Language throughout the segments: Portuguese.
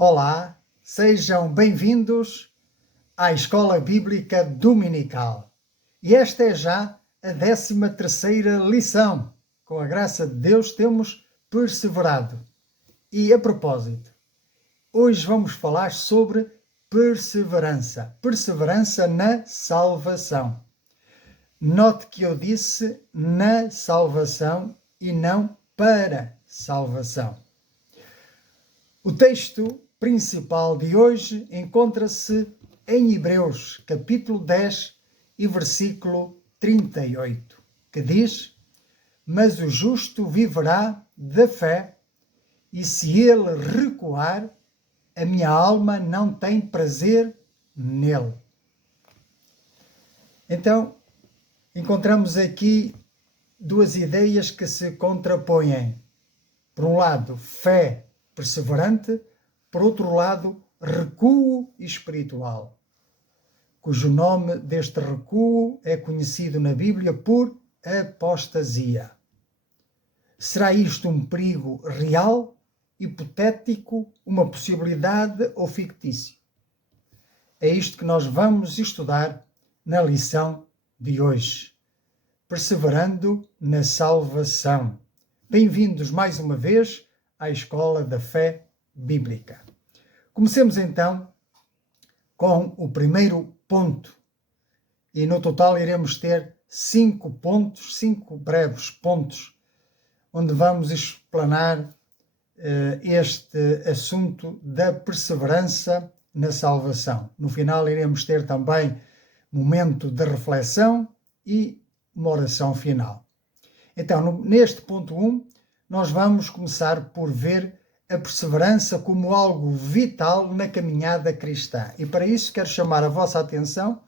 Olá, sejam bem-vindos à Escola Bíblica Dominical. E esta é já a 13ª lição. Com a graça de Deus temos perseverado. E a propósito, hoje vamos falar sobre perseverança. Perseverança na salvação. Note que eu disse na salvação e não para salvação. O texto principal de hoje encontra-se em Hebreus, capítulo 10 e versículo 38, que diz: Mas o justo viverá da fé, e se ele recuar, a minha alma não tem prazer nele. Então, encontramos aqui duas ideias que se contrapõem. Por um lado, fé perseverante, por outro lado, recuo espiritual, cujo nome deste recuo é conhecido na Bíblia por apostasia. Será isto um perigo real, hipotético, uma possibilidade ou fictício? É isto que nós vamos estudar na lição de hoje. Perseverando na salvação. Bem-vindos mais uma vez à Escola da Fé Bíblica. Comecemos então com o primeiro ponto. E no total iremos ter 5 pontos, 5 breves pontos, onde vamos explanar este assunto da perseverança na salvação. No final iremos ter também momento de reflexão e uma oração final. Então, neste ponto 1, nós vamos começar por ver a perseverança como algo vital na caminhada cristã. E para isso quero chamar a vossa atenção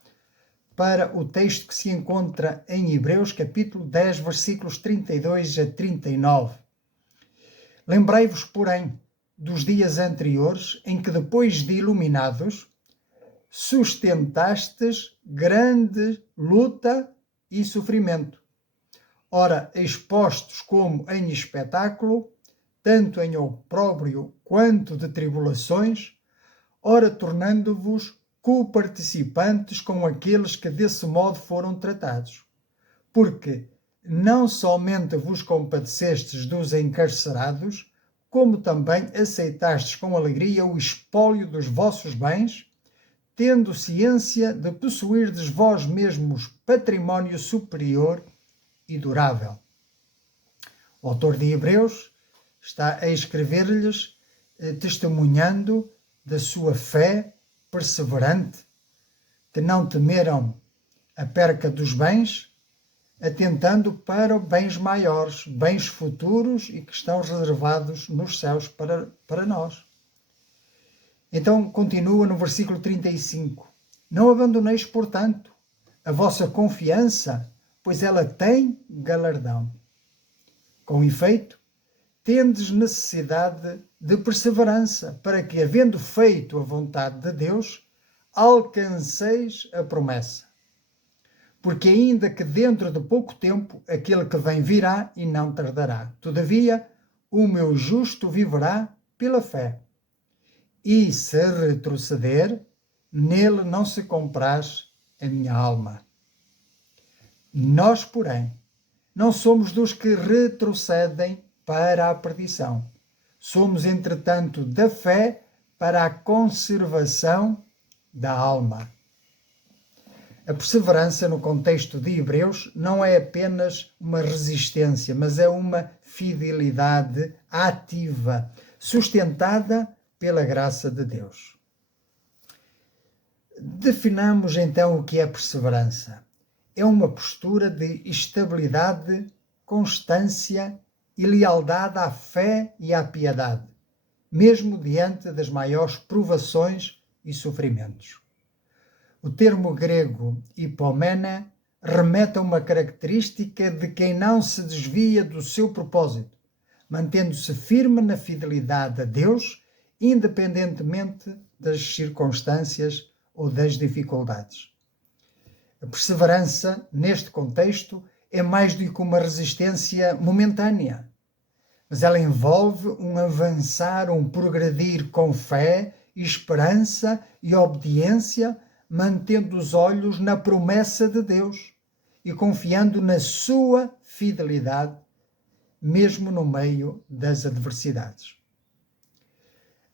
para o texto que se encontra em Hebreus, capítulo 10, versículos 32 a 39. Lembrei-vos, porém, dos dias anteriores, em que, depois de iluminados, sustentastes grande luta e sofrimento. Ora, expostos como em espetáculo, tanto em opróbrio quanto de tribulações, ora tornando-vos co-participantes com aqueles que desse modo foram tratados. Porque não somente vos compadecestes dos encarcerados, como também aceitastes com alegria o espólio dos vossos bens, tendo ciência de possuirdes vós mesmos património superior e durável. O autor de Hebreus está a escrever-lhes testemunhando da sua fé perseverante, que não temeram a perca dos bens, atentando para bens maiores, bens futuros e que estão reservados nos céus para nós. Então continua no versículo 35. Não abandoneis, portanto, a vossa confiança, pois ela tem galardão. Com efeito, tendes necessidade de perseverança, para que, havendo feito a vontade de Deus, alcanceis a promessa. Porque ainda que dentro de pouco tempo aquele que vem virá e não tardará. Todavia, o meu justo viverá pela fé. E se retroceder, nele não se compraz a minha alma. Nós, porém, não somos dos que retrocedem para a perdição. Somos, entretanto, da fé para a conservação da alma. A perseverança, no contexto de Hebreus, não é apenas uma resistência, mas é uma fidelidade ativa, sustentada pela graça de Deus. Definamos então o que é perseverança. É uma postura de estabilidade, constância e lealdade à fé e à piedade, mesmo diante das maiores provações e sofrimentos. O termo grego hipomena remete a uma característica de quem não se desvia do seu propósito, mantendo-se firme na fidelidade a Deus, independentemente das circunstâncias ou das dificuldades. A perseverança, neste contexto, é mais do que uma resistência momentânea. mas ela envolve um avançar, um progredir com fé, esperança e obediência, mantendo os olhos na promessa de Deus e confiando na sua fidelidade, mesmo no meio das adversidades.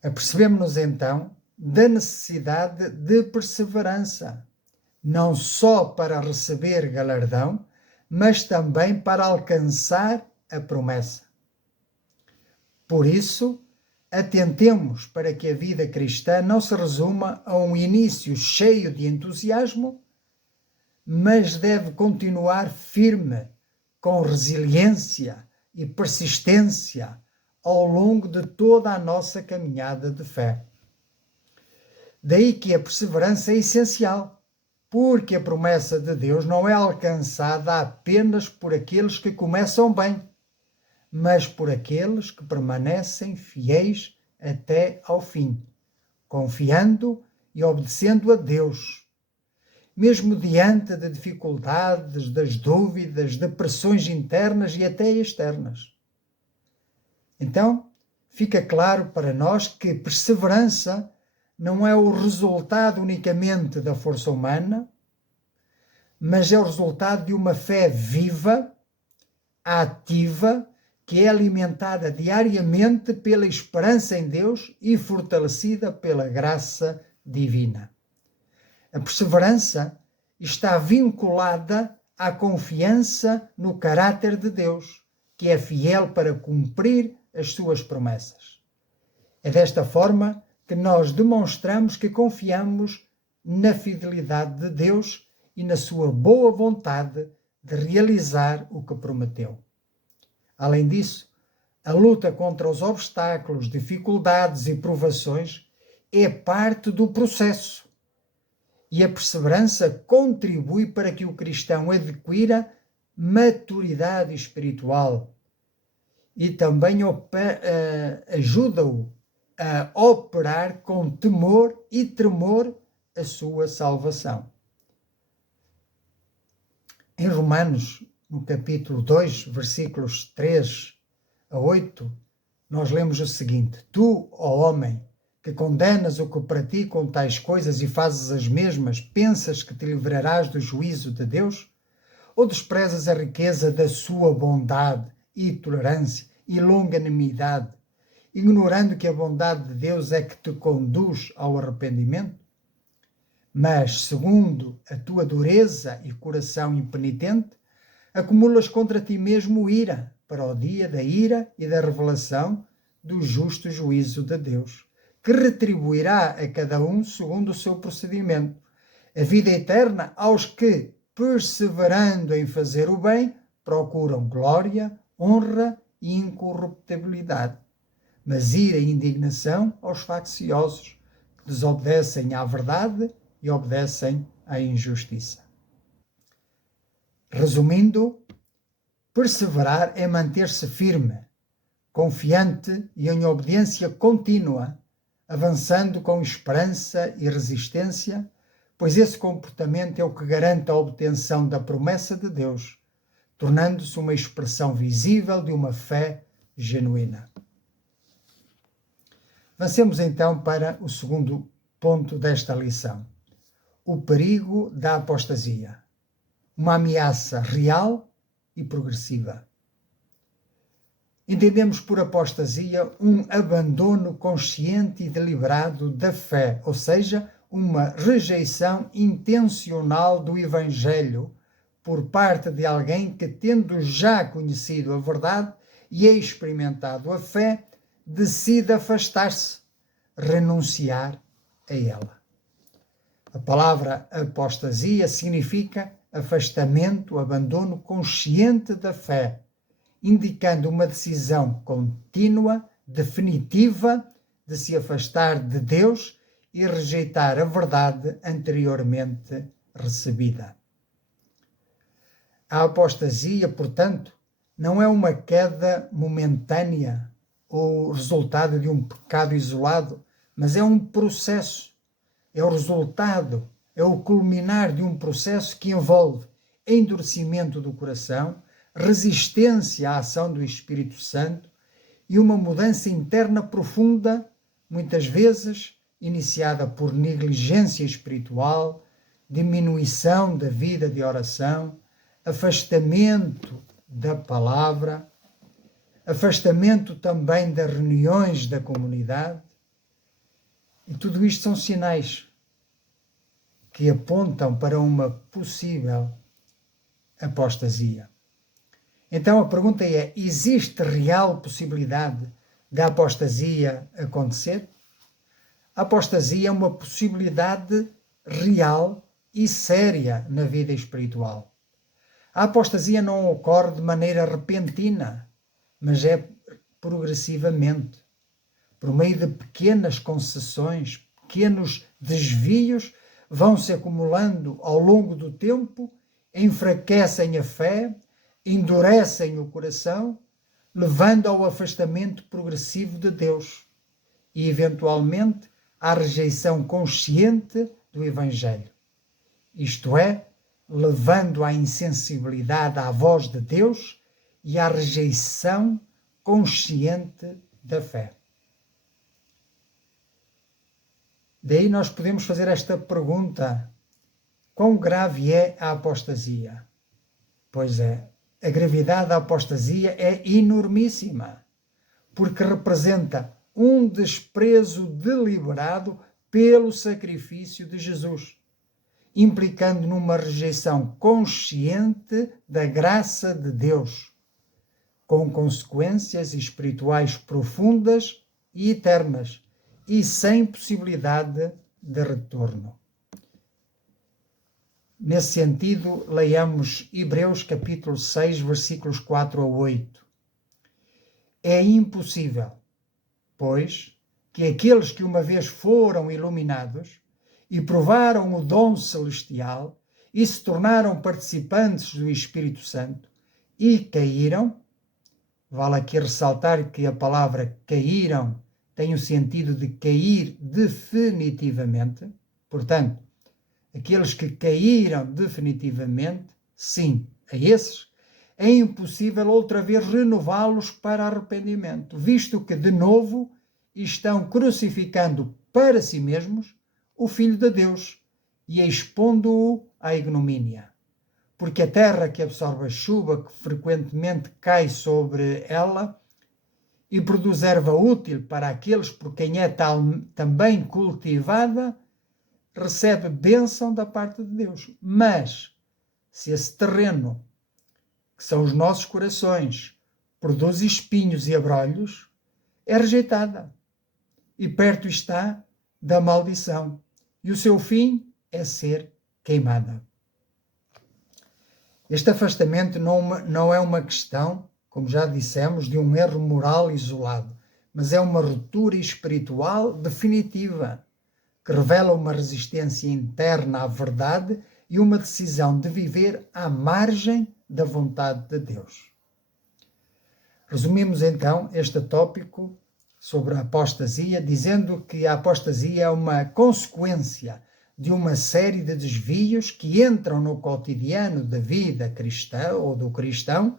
Apercebemos-nos então da necessidade de perseverança, não só para receber galardão, mas também para alcançar a promessa. Por isso, atentemos para que a vida cristã não se resuma a um início cheio de entusiasmo, mas deve continuar firme, com resiliência e persistência ao longo de toda a nossa caminhada de fé. Daí que a perseverança é essencial, porque a promessa de Deus não é alcançada apenas por aqueles que começam bem, mas por aqueles que permanecem fiéis até ao fim, confiando e obedecendo a Deus, mesmo diante de dificuldades, das dúvidas, de pressões internas e até externas. Então, fica claro para nós que perseverança não é o resultado unicamente da força humana, mas é o resultado de uma fé viva, ativa, que é alimentada diariamente pela esperança em Deus e fortalecida pela graça divina. A perseverança está vinculada à confiança no caráter de Deus, que é fiel para cumprir as suas promessas. É desta forma que nós demonstramos que confiamos na fidelidade de Deus e na sua boa vontade de realizar o que prometeu. Além disso, a luta contra os obstáculos, dificuldades e provações é parte do processo. E a perseverança contribui para que o cristão adquira maturidade espiritual e também ajuda-o a operar com temor e tremor a sua salvação. Em Romanos, no capítulo 2, versículos 3 a 8, nós lemos o seguinte: Tu, ó homem, que condenas o que praticam tais coisas e fazes as mesmas, pensas que te livrarás do juízo de Deus? Ou desprezas a riqueza da sua bondade e tolerância e longanimidade, ignorando que a bondade de Deus é que te conduz ao arrependimento? Mas, segundo a tua dureza e coração impenitente, acumulas contra ti mesmo ira, para o dia da ira e da revelação do justo juízo de Deus, que retribuirá a cada um segundo o seu procedimento, a vida eterna aos que, perseverando em fazer o bem, procuram glória, honra e incorruptibilidade, mas ira e indignação aos facciosos, que desobedecem à verdade e obedecem à injustiça. Resumindo, perseverar é manter-se firme, confiante e em obediência contínua, avançando com esperança e resistência, pois esse comportamento é o que garante a obtenção da promessa de Deus, tornando-se uma expressão visível de uma fé genuína. Avancemos então para o segundo ponto desta lição: o perigo da apostasia, uma ameaça real e progressiva. Entendemos por apostasia um abandono consciente e deliberado da fé, ou seja, uma rejeição intencional do Evangelho por parte de alguém que, tendo já conhecido a verdade e experimentado a fé, decide afastar-se, renunciar a ela. A palavra apostasia significa afastamento, abandono consciente da fé, indicando uma decisão contínua, definitiva, de se afastar de Deus e rejeitar a verdade anteriormente recebida. A apostasia, portanto, não é uma queda momentânea ou resultado de um pecado isolado, mas é um processo, é o resultado, é o culminar de um processo que envolve endurecimento do coração, resistência à ação do Espírito Santo e uma mudança interna profunda, muitas vezes iniciada por negligência espiritual, diminuição da vida de oração, afastamento da palavra, afastamento também das reuniões da comunidade. E tudo isto são sinais que apontam para uma possível apostasia. Então a pergunta é: existe real possibilidade da apostasia acontecer? A apostasia é uma possibilidade real e séria na vida espiritual. A apostasia não ocorre de maneira repentina, mas é progressivamente, por meio de pequenas concessões, pequenos desvios, vão se acumulando ao longo do tempo, enfraquecem a fé, endurecem o coração, levando ao afastamento progressivo de Deus e, eventualmente, à rejeição consciente do Evangelho. Isto é, levando à insensibilidade à voz de Deus e à rejeição consciente da fé. Daí nós podemos fazer esta pergunta: quão grave é a apostasia? Pois é, a gravidade da apostasia é enormíssima, porque representa um desprezo deliberado pelo sacrifício de Jesus, implicando numa rejeição consciente da graça de Deus, com consequências espirituais profundas e eternas, e sem possibilidade de retorno. Nesse sentido, leiamos Hebreus capítulo 6, versículos 4 a 8. É impossível, pois, que aqueles que uma vez foram iluminados e provaram o dom celestial e se tornaram participantes do Espírito Santo e caíram, vale aqui ressaltar que a palavra caíram tem o sentido de cair definitivamente, portanto, aqueles que caíram definitivamente, sim, a esses, é impossível outra vez renová-los para arrependimento, visto que, de novo, estão crucificando para si mesmos o Filho de Deus e expondo-o à ignomínia. Porque a terra que absorve a chuva que frequentemente cai sobre ela e produz erva útil para aqueles por quem é também cultivada, recebe bênção da parte de Deus. Mas, se esse terreno, que são os nossos corações, produz espinhos e abrolhos, é rejeitada e perto está da maldição, e o seu fim é ser queimada. Este afastamento não é uma questão, como já dissemos, de um erro moral isolado, mas é uma ruptura espiritual definitiva, que revela uma resistência interna à verdade e uma decisão de viver à margem da vontade de Deus. Resumimos então este tópico sobre a apostasia, dizendo que a apostasia é uma consequência de uma série de desvios que entram no cotidiano da vida cristã ou do cristão,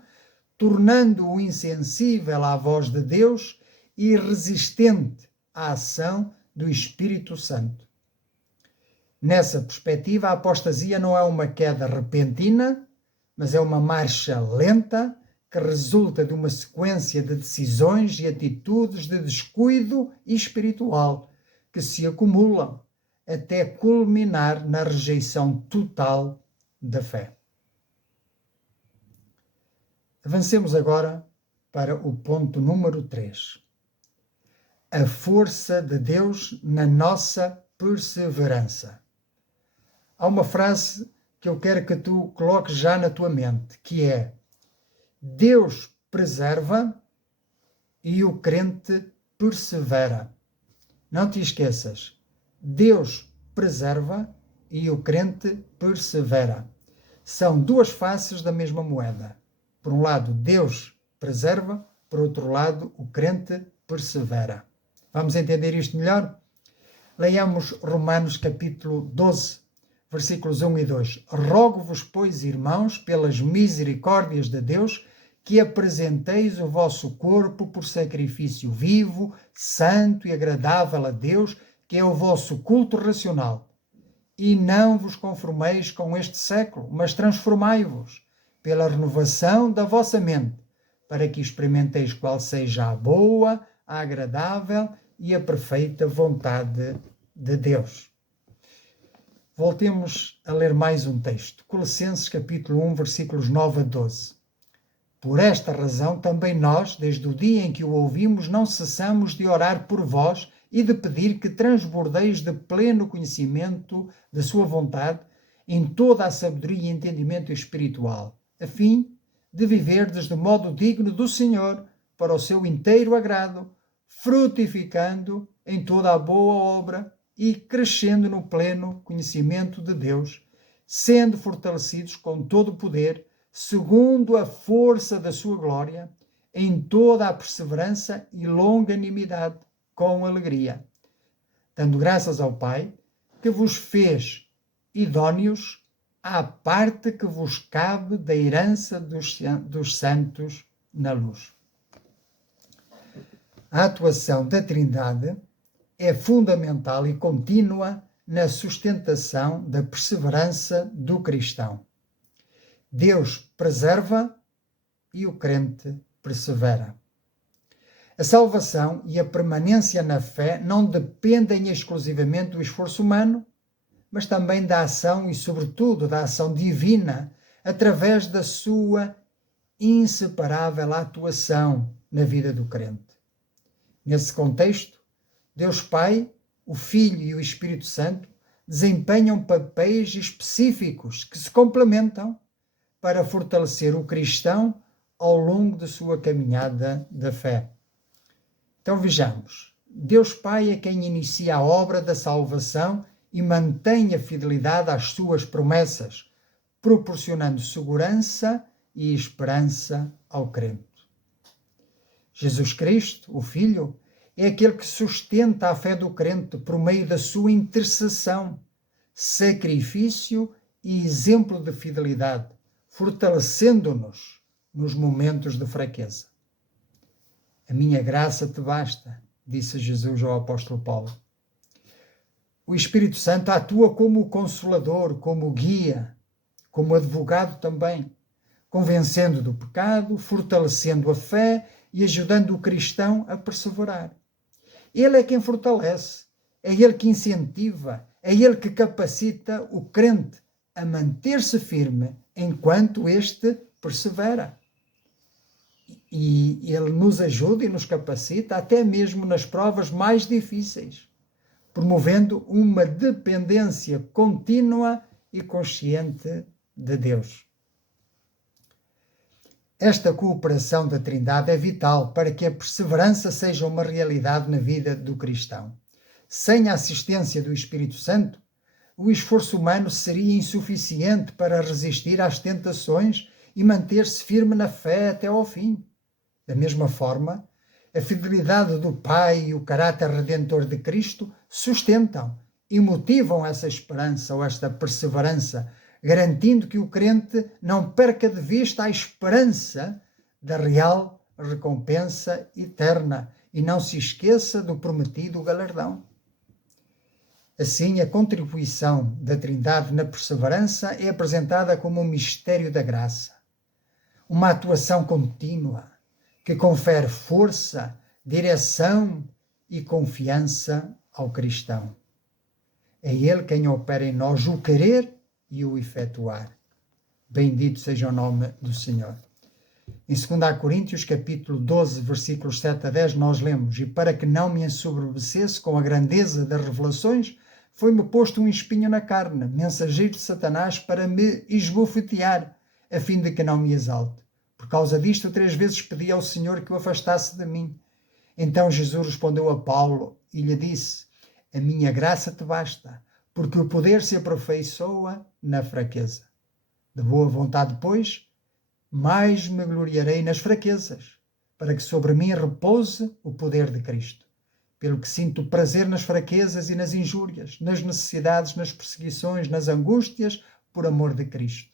tornando-o insensível à voz de Deus e resistente à ação do Espírito Santo. Nessa perspectiva, a apostasia não é uma queda repentina, mas é uma marcha lenta que resulta de uma sequência de decisões e atitudes de descuido espiritual que se acumulam até culminar na rejeição total da fé. Avancemos agora para o ponto número 3. A força de Deus na nossa perseverança. Há uma frase que eu quero que tu coloques já na tua mente, que é: Deus preserva e o crente persevera. Não te esqueças. Deus preserva e o crente persevera. São duas faces da mesma moeda. Por um lado, Deus preserva, por outro lado, o crente persevera. Vamos entender isto melhor? Leiamos Romanos capítulo 12, versículos 1 e 2. Rogo-vos, pois, irmãos, pelas misericórdias de Deus, que apresenteis o vosso corpo por sacrifício vivo, santo e agradável a Deus, que é o vosso culto racional. E não vos conformeis com este século, mas transformai-vos pela renovação da vossa mente, para que experimenteis qual seja a boa, a agradável e a perfeita vontade de Deus. Voltemos a ler mais um texto. Colossenses capítulo 1, versículos 9 a 12. Por esta razão também nós, desde o dia em que o ouvimos, não cessamos de orar por vós e de pedir que transbordeis de pleno conhecimento da sua vontade em toda a sabedoria e entendimento espiritual, a fim de viverdes de modo digno do Senhor, para o seu inteiro agrado, frutificando em toda a boa obra e crescendo no pleno conhecimento de Deus, sendo fortalecidos com todo o poder, segundo a força da sua glória, em toda a perseverança e longanimidade, com alegria, dando graças ao Pai, que vos fez idôneos à parte que vos cabe da herança dos santos na luz. A atuação da Trindade é fundamental e contínua na sustentação da perseverança do cristão. Deus preserva e o crente persevera. A salvação e a permanência na fé não dependem exclusivamente do esforço humano, mas também da ação e, sobretudo, da ação divina, através da sua inseparável atuação na vida do crente. Nesse contexto, Deus Pai, o Filho e o Espírito Santo desempenham papéis específicos que se complementam para fortalecer o cristão ao longo de sua caminhada da fé. Então vejamos, Deus Pai é quem inicia a obra da salvação e mantém a fidelidade às suas promessas, proporcionando segurança e esperança ao crente. Jesus Cristo, o Filho, é aquele que sustenta a fé do crente por meio da sua intercessão, sacrifício e exemplo de fidelidade, fortalecendo-nos nos momentos de fraqueza. A minha graça te basta, disse Jesus ao apóstolo Paulo. O Espírito Santo atua como consolador, como guia, como advogado também, convencendo do pecado, fortalecendo a fé e ajudando o cristão a perseverar. Ele é quem fortalece, é ele que incentiva, é ele que capacita o crente a manter-se firme enquanto este persevera. E ele nos ajuda e nos capacita até mesmo nas provas mais difíceis, promovendo uma dependência contínua e consciente de Deus. Esta cooperação da Trindade é vital para que a perseverança seja uma realidade na vida do cristão. Sem a assistência do Espírito Santo, o esforço humano seria insuficiente para resistir às tentações e manter-se firme na fé até ao fim. Da mesma forma, a fidelidade do Pai e o caráter redentor de Cristo sustentam e motivam essa esperança ou esta perseverança, garantindo que o crente não perca de vista a esperança da real recompensa eterna e não se esqueça do prometido galardão. Assim, a contribuição da Trindade na perseverança é apresentada como um mistério da graça, uma atuação contínua que confere força, direção e confiança ao cristão. É ele quem opera em nós o querer e o efetuar. Bendito seja o nome do Senhor. Em 2 Coríntios, capítulo 12, versículos 7 a 10, nós lemos: E para que não me ensoberbecesse com a grandeza das revelações, foi-me posto um espinho na carne, mensageiro de Satanás, para me esbofetear, a fim de que não me exalte. Por causa disto, 3 vezes pedi ao Senhor que o afastasse de mim. Então Jesus respondeu a Paulo e lhe disse: A minha graça te basta, porque o poder se aperfeiçoa na fraqueza. De boa vontade, pois, mais me gloriarei nas fraquezas, para que sobre mim repouse o poder de Cristo. Pelo que sinto prazer nas fraquezas e nas injúrias, nas necessidades, nas perseguições, nas angústias, por amor de Cristo.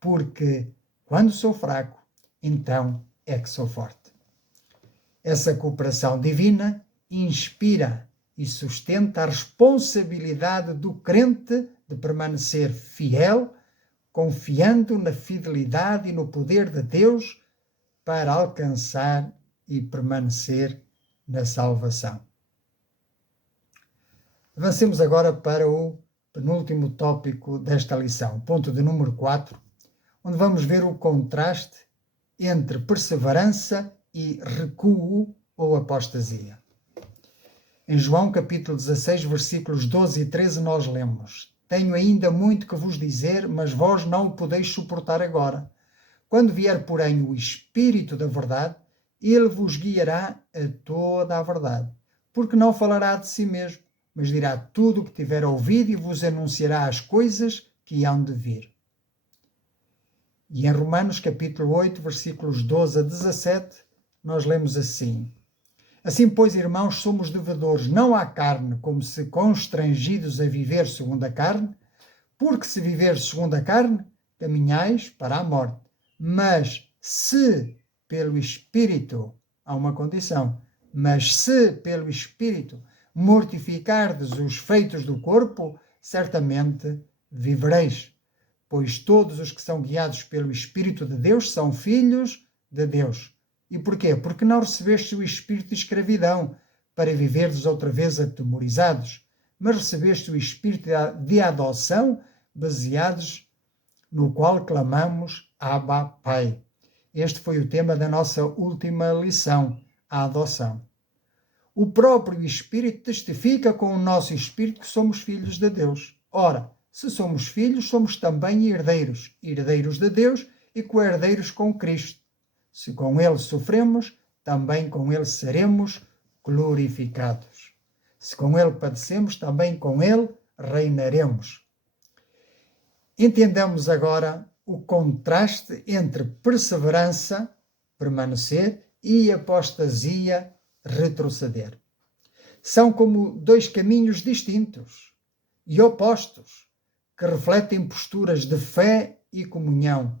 Porque, quando sou fraco, então é que sou forte. Essa cooperação divina inspira e sustenta a responsabilidade do crente de permanecer fiel, confiando na fidelidade e no poder de Deus para alcançar e permanecer na salvação. Avancemos agora para o penúltimo tópico desta lição, ponto de número 4, onde vamos ver o contraste entre perseverança e recuo ou apostasia. Em João capítulo 16, versículos 12 e 13, nós lemos: Tenho ainda muito que vos dizer, mas vós não o podeis suportar agora. Quando vier, porém, o Espírito da verdade, ele vos guiará a toda a verdade, porque não falará de si mesmo, mas dirá tudo o que tiver ouvido e vos anunciará as coisas que hão de vir. E em Romanos capítulo 8, versículos 12 a 17, nós lemos assim: Assim, pois, irmãos, somos devedores não à carne, como se constrangidos a viver segundo a carne, porque se viver segundo a carne, caminhais para a morte. Mas se pelo Espírito, há uma condição, mas se pelo Espírito mortificardes os feitos do corpo, certamente vivereis. Pois todos os que são guiados pelo Espírito de Deus são filhos de Deus. E porquê? Porque não recebeste o espírito de escravidão, para viverdes outra vez atemorizados, mas recebeste o espírito de adoção, baseados no qual clamamos Abba, Pai. Este foi o tema da nossa última lição, a adoção. O próprio Espírito testifica com o nosso espírito que somos filhos de Deus. Ora, se somos filhos, somos também herdeiros, herdeiros de Deus e co-herdeiros com Cristo. Se com ele sofremos, também com ele seremos glorificados. Se com ele padecemos, também com ele reinaremos. Entendamos agora o contraste entre perseverança, permanecer, e apostasia, retroceder. São como dois caminhos distintos e opostos, que refletem posturas de fé e comunhão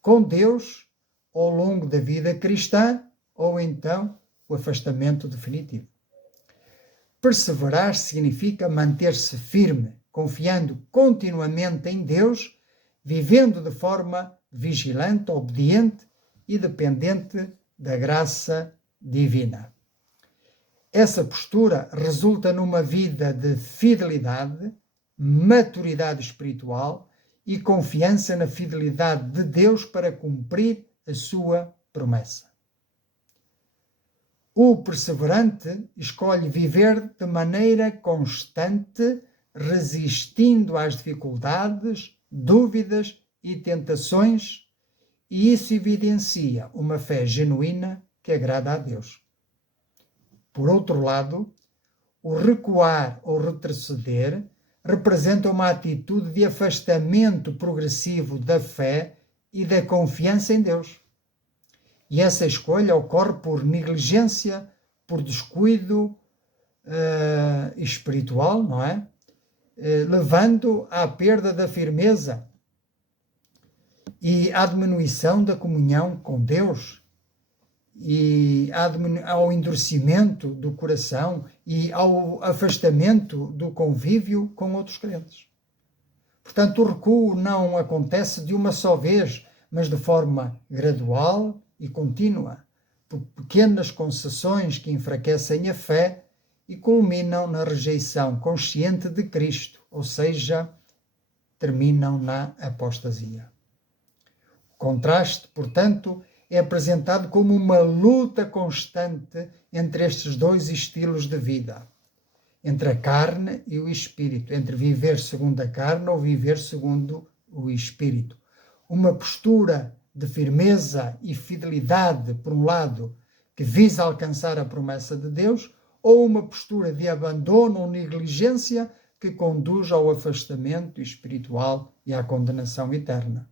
com Deus ao longo da vida cristã, ou então o afastamento definitivo. Perseverar significa manter-se firme, confiando continuamente em Deus, vivendo de forma vigilante, obediente e dependente da graça divina. Essa postura resulta numa vida de fidelidade, maturidade espiritual e confiança na fidelidade de Deus para cumprir a sua promessa. O perseverante escolhe viver de maneira constante, resistindo às dificuldades, dúvidas e tentações, e isso evidencia uma fé genuína que agrada a Deus. Por outro lado, o recuar ou retroceder representa uma atitude de afastamento progressivo da fé e da confiança em Deus. E essa escolha ocorre por negligência, por descuido espiritual, não é? Levando à perda da firmeza e à diminuição da comunhão com Deus, e ao endurecimento do coração e ao afastamento do convívio com outros crentes. Portanto, o recuo não acontece de uma só vez, mas de forma gradual e contínua, por pequenas concessões que enfraquecem a fé e culminam na rejeição consciente de Cristo, ou seja, terminam na apostasia. O contraste, portanto, é apresentado como uma luta constante entre estes dois estilos de vida, entre a carne e o espírito, entre viver segundo a carne ou viver segundo o espírito. Uma postura de firmeza e fidelidade, por um lado, que visa alcançar a promessa de Deus, ou uma postura de abandono ou negligência que conduz ao afastamento espiritual e à condenação eterna.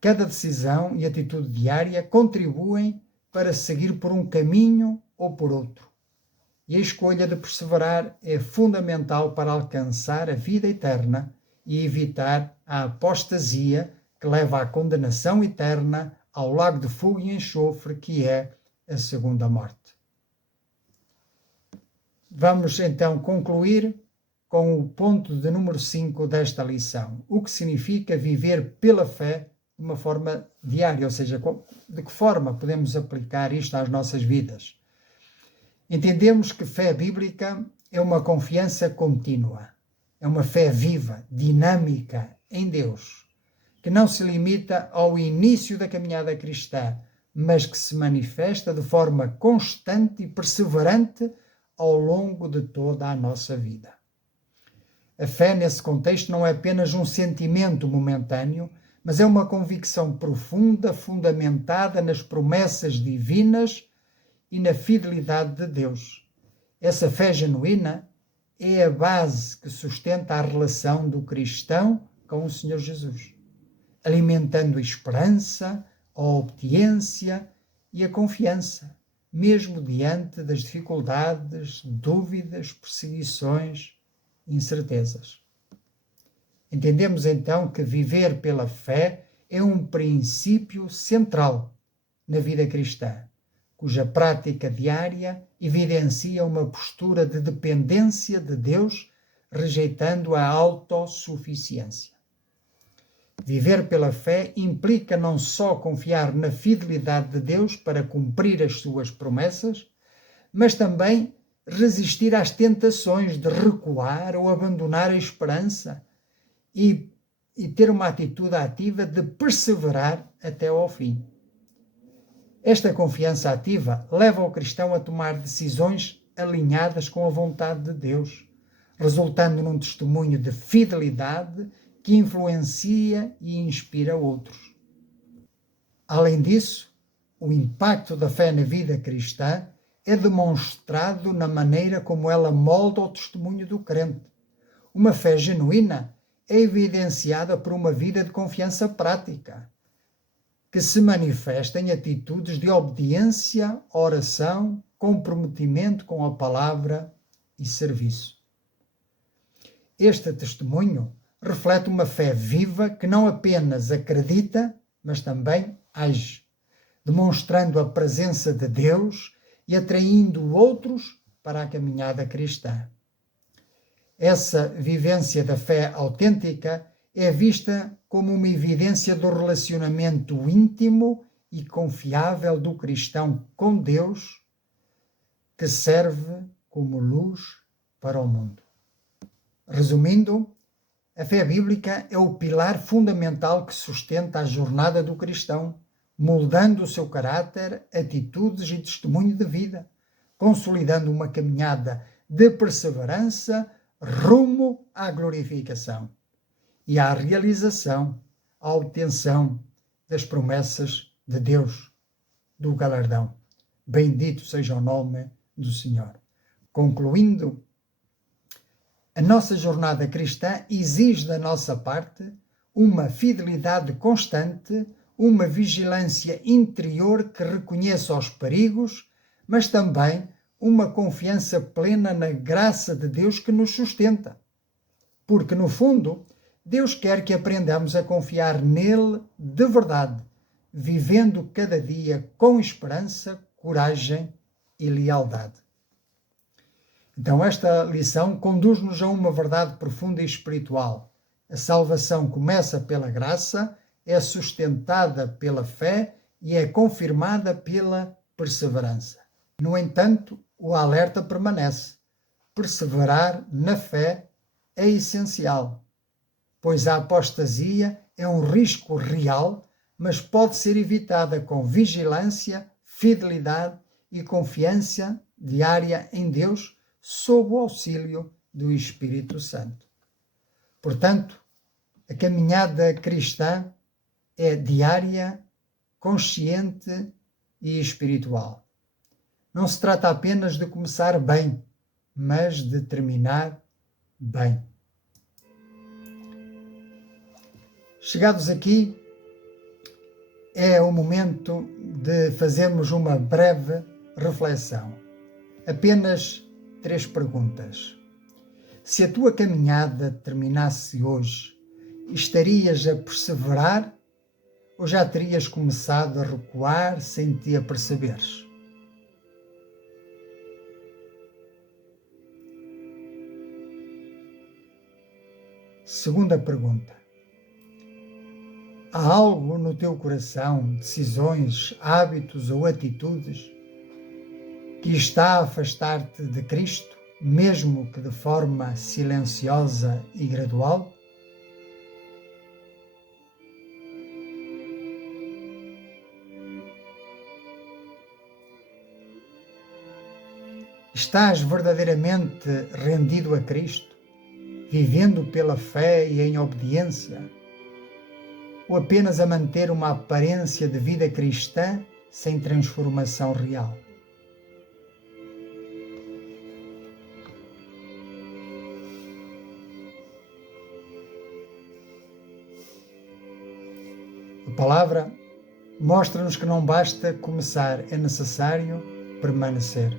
Cada decisão e atitude diária contribuem para seguir por um caminho ou por outro. E a escolha de perseverar é fundamental para alcançar a vida eterna e evitar a apostasia que leva à condenação eterna, ao lago de fogo e enxofre, que é a segunda morte. Vamos então concluir com o ponto de número 5 desta lição. O que significa viver pela fé de uma forma diária, ou seja, de que forma podemos aplicar isto às nossas vidas. Entendemos que fé bíblica é uma confiança contínua, é uma fé viva, dinâmica em Deus, que não se limita ao início da caminhada cristã, mas que se manifesta de forma constante e perseverante ao longo de toda a nossa vida. A fé, nesse contexto, não é apenas um sentimento momentâneo, mas é uma convicção profunda, fundamentada nas promessas divinas e na fidelidade de Deus. Essa fé genuína é a base que sustenta a relação do cristão com o Senhor Jesus, alimentando a esperança, a obediência e a confiança, mesmo diante das dificuldades, dúvidas, perseguições, incertezas. Entendemos então que viver pela fé é um princípio central na vida cristã, cuja prática diária evidencia uma postura de dependência de Deus, rejeitando a autossuficiência. Viver pela fé implica não só confiar na fidelidade de Deus para cumprir as suas promessas, mas também resistir às tentações de recuar ou abandonar a esperança e ter uma atitude ativa de perseverar até ao fim. Esta confiança ativa leva o cristão a tomar decisões alinhadas com a vontade de Deus, resultando num testemunho de fidelidade que influencia e inspira outros. Além disso, o impacto da fé na vida cristã é demonstrado na maneira como ela molda o testemunho do crente. Uma fé genuína é evidenciada por uma vida de confiança prática, que se manifesta em atitudes de obediência, oração, comprometimento com a palavra e serviço. Este testemunho reflete uma fé viva que não apenas acredita, mas também age, demonstrando a presença de Deus e atraindo outros para a caminhada cristã. Essa vivência da fé autêntica é vista como uma evidência do relacionamento íntimo e confiável do cristão com Deus, que serve como luz para o mundo. Resumindo, a fé bíblica é o pilar fundamental que sustenta a jornada do cristão, moldando o seu caráter, atitudes e testemunho de vida, consolidando uma caminhada de perseverança rumo à glorificação e à realização, à obtenção das promessas de Deus, do galardão. Bendito seja o nome do Senhor. Concluindo, a nossa jornada cristã exige da nossa parte uma fidelidade constante, uma vigilância interior que reconheça os perigos, mas também uma confiança plena na graça de Deus que nos sustenta. Porque, no fundo, Deus quer que aprendamos a confiar nele de verdade, vivendo cada dia com esperança, coragem e lealdade. Então, esta lição conduz-nos a uma verdade profunda e espiritual. A salvação começa pela graça, é sustentada pela fé e é confirmada pela perseverança. No entanto, o alerta permanece. Perseverar na fé é essencial, pois a apostasia é um risco real, mas pode ser evitada com vigilância, fidelidade e confiança diária em Deus, sob o auxílio do Espírito Santo. Portanto, a caminhada cristã é diária, consciente e espiritual. Não se trata apenas de começar bem, mas de terminar bem. Chegados aqui, é o momento de fazermos uma breve reflexão. Apenas 3 perguntas. Se a tua caminhada terminasse hoje, estarias a perseverar ou já terias começado a recuar sem te aperceberes? Segunda pergunta. Há algo no teu coração, decisões, hábitos ou atitudes que está a afastar-te de Cristo, mesmo que de forma silenciosa e gradual? Estás verdadeiramente rendido a Cristo, vivendo pela fé e em obediência? Ou apenas a manter uma aparência de vida cristã sem transformação real? A palavra mostra-nos que não basta começar, é necessário permanecer.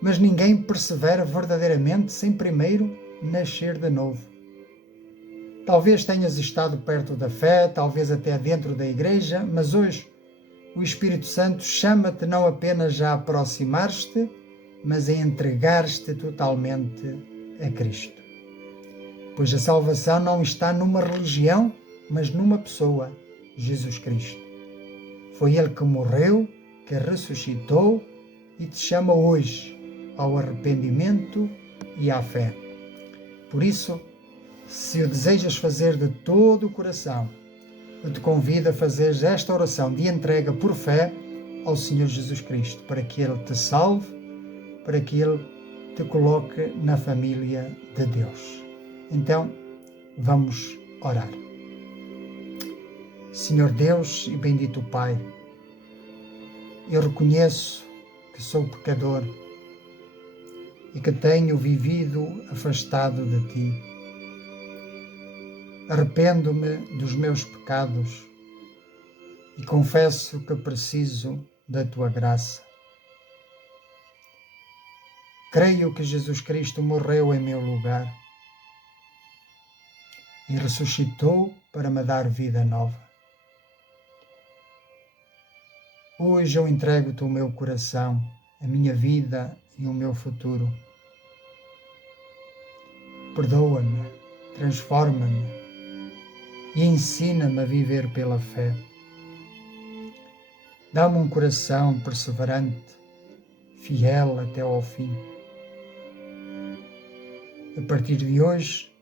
Mas ninguém persevera verdadeiramente sem primeiro nascer de novo. Talvez tenhas estado perto da fé, talvez até dentro da igreja, mas hoje o Espírito Santo chama-te não apenas a aproximar-te, mas a entregar-te totalmente a Cristo. Pois a salvação não está numa religião, mas numa pessoa, Jesus Cristo. Foi Ele que morreu, que ressuscitou e te chama hoje ao arrependimento e à fé. Por isso, se o desejas fazer de todo o coração, eu te convido a fazer esta oração de entrega por fé ao Senhor Jesus Cristo, para que Ele te salve, para que Ele te coloque na família de Deus. Então, vamos orar. Senhor Deus e bendito Pai, eu reconheço que sou pecador e que tenho vivido afastado de Ti. Arrependo-me dos meus pecados e confesso que preciso da Tua graça. Creio que Jesus Cristo morreu em meu lugar e ressuscitou para me dar vida nova. Hoje eu entrego-te o meu coração, a minha vida e o meu futuro. Perdoa-me, transforma-me e ensina-me a viver pela fé. Dá-me um coração perseverante, fiel até ao fim. A partir de hoje,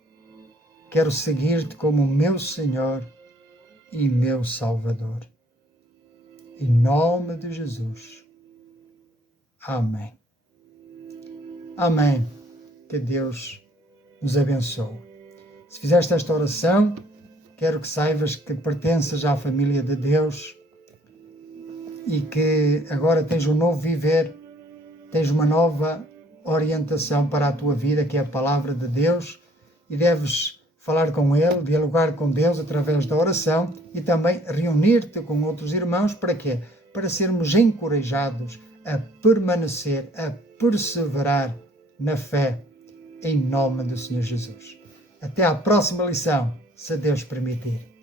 quero seguir-te como meu Senhor e meu Salvador. Em nome de Jesus. Amém. Amém. Que Deus nos abençoe. Se fizeste esta oração, quero que saibas que pertences à família de Deus e que agora tens um novo viver, tens uma nova orientação para a tua vida, que é a palavra de Deus, e deves falar com Ele, dialogar com Deus através da oração e também reunir-te com outros irmãos. Para quê? Para sermos encorajados a permanecer, a perseverar na fé, em nome do Senhor Jesus. Até à próxima lição, se Deus permitir.